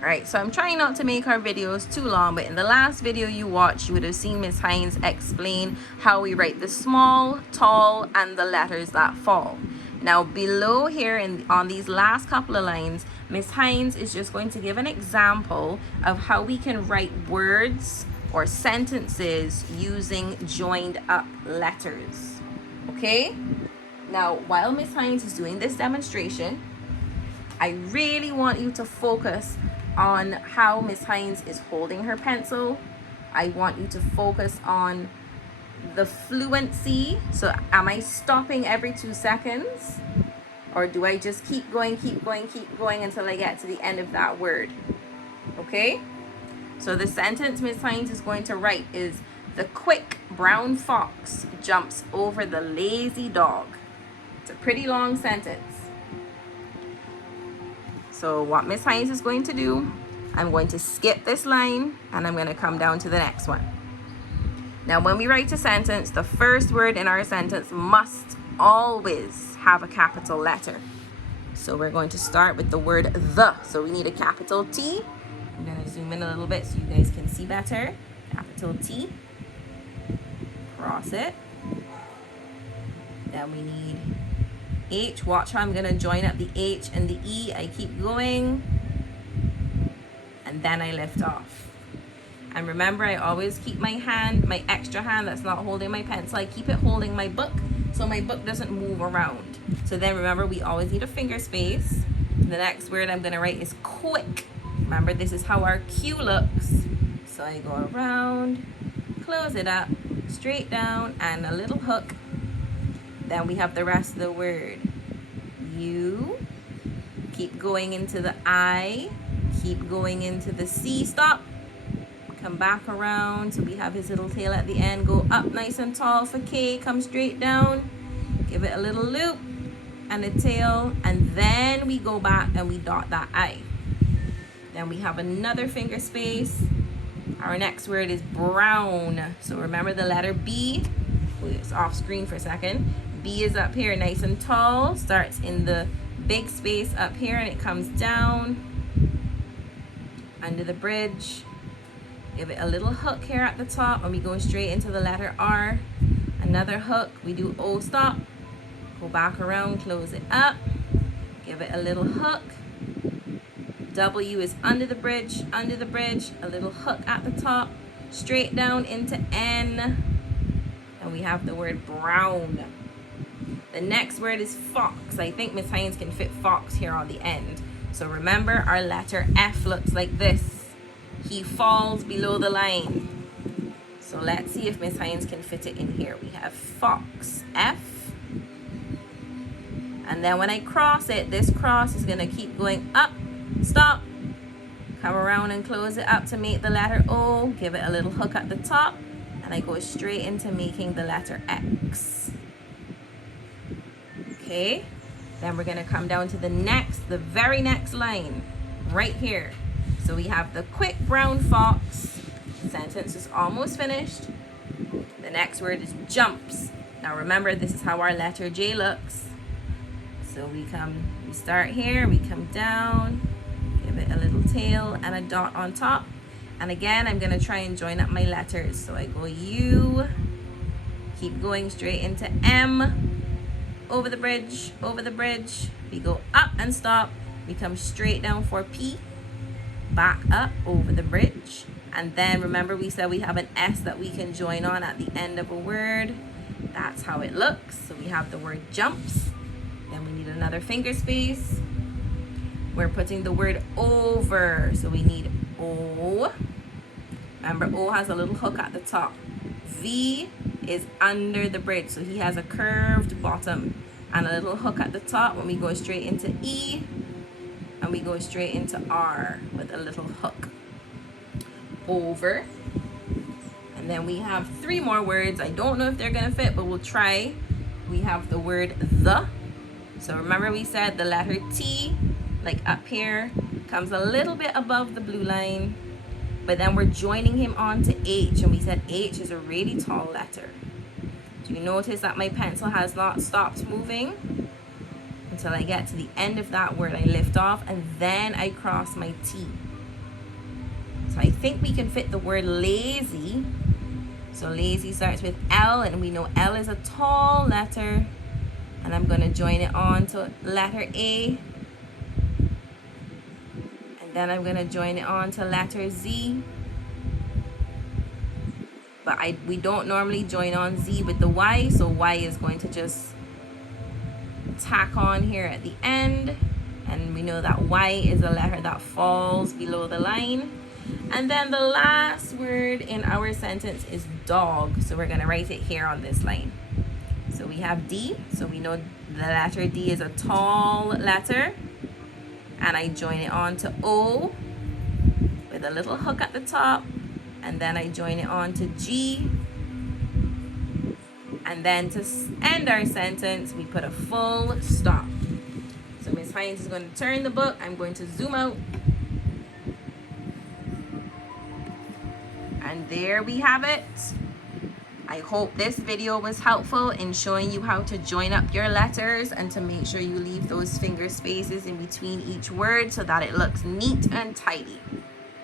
Alright, so I'm trying not to make our videos too long, but in the last video you watched, you would have seen Miss Hines explain how we write the small, tall, and the letters that fall. Now below here on these last couple of lines, Miss Hines is just going to give an example of how we can write words or sentences using joined up letters. Okay? Now, while Miss Hines is doing this demonstration, I really want you to focus on how Miss Hines is holding her pencil. I want you to focus on the fluency. So am I stopping every 2 seconds? Or do I just keep going until I get to the end of that word? Okay? So the sentence Miss Hines is going to write is, the quick brown fox jumps over the lazy dog. It's a pretty long sentence. So what Miss Hines is going to do, I'm going to skip this line and I'm going to come down to the next one. Now when we write a sentence, the first word in our sentence must always have a capital letter. So we're going to start with the word the. So we need a capital T. I'm going to zoom in a little bit so you guys can see better. Capital T. Cross it. Then we need H. Watch how I'm going to join up the H and the E. I keep going and then I lift off. And remember, I always keep my hand, my extra hand that's not holding my pencil, I keep it holding my book so my book doesn't move around. So then remember, we always need a finger space. The next word I'm going to write is quick. Remember, this is how our Q looks. So I go around, close it up, straight down, and a little hook. Then we have the rest of the word. U. Keep going into the I. Keep going into the C. Stop. Come back around. So we have his little tail at the end. Go up nice and tall for K. Come straight down. Give it a little loop and a tail. And then we go back and we dot that I. Then we have another finger space. Our next word is brown. So remember the letter B. It's off screen for a second. B is up here nice and tall, starts in the big space up here and it comes down under the bridge. Give it a little hook here at the top and we go straight into the letter R. Another hook, we do O stop, go back around, close it up, give it a little hook. W is under the bridge, a little hook at the top, straight down into N, and we have the word brown. The next word is fox. I think Miss Hines can fit fox here on the end. So remember, our letter F looks like this. He falls below the line. So let's see if Miss Hines can fit it in here. We have fox, F. And then when I cross it, this cross is going to keep going up, stop, come around and close it up to make the letter O. Give it a little hook at the top. And I go straight into making the letter X. Okay, then we're going to come down to the very next line right here. So we have the quick brown fox. The sentence is almost finished. The next word is jumps. Now remember, this is how our letter J looks. So we start here, we come down, give it a little tail and a dot on top. And again, I'm going to try and join up my letters. So I go U, keep going straight into M. Over the bridge, we go up and stop, we come straight down for P, back up over the bridge, and then remember we said we have an S that we can join on at the end of a word. That's how it looks. So we have the word jumps, then we need another finger space. We're putting the word over, so we need O. Remember, O has a little hook at the top. V is under the bridge, so he has a curved bottom and a little hook at the top when we go straight into E, and we go straight into R with a little hook. Over. And then we have 3 more words. I don't know if they're gonna fit, but we'll try. We have the word the. So remember we said the letter T, like up here, comes a little bit above the blue line, but then we're joining him on to H, and we said H is a really tall letter. Do you notice that my pencil has not stopped moving until I get to the end of that word? I lift off and then I cross my T. So I think we can fit the word lazy. So lazy starts with L, and we know L is a tall letter. And I'm going to join it on to letter A. And then I'm going to join it on to letter Z. But we don't normally join on Z with the Y, so Y is going to just tack on here at the end. And we know that Y is a letter that falls below the line. And then the last word in our sentence is dog. So we're going to write it here on this line. So we have D. So we know the letter D is a tall letter. And I join it on to O with a little hook at the top. And then I join it on to G. And then to end our sentence, we put a full stop. So Miss Hines is going to turn the book. I'm going to zoom out. And there we have it. I hope this video was helpful in showing you how to join up your letters and to make sure you leave those finger spaces in between each word so that it looks neat and tidy.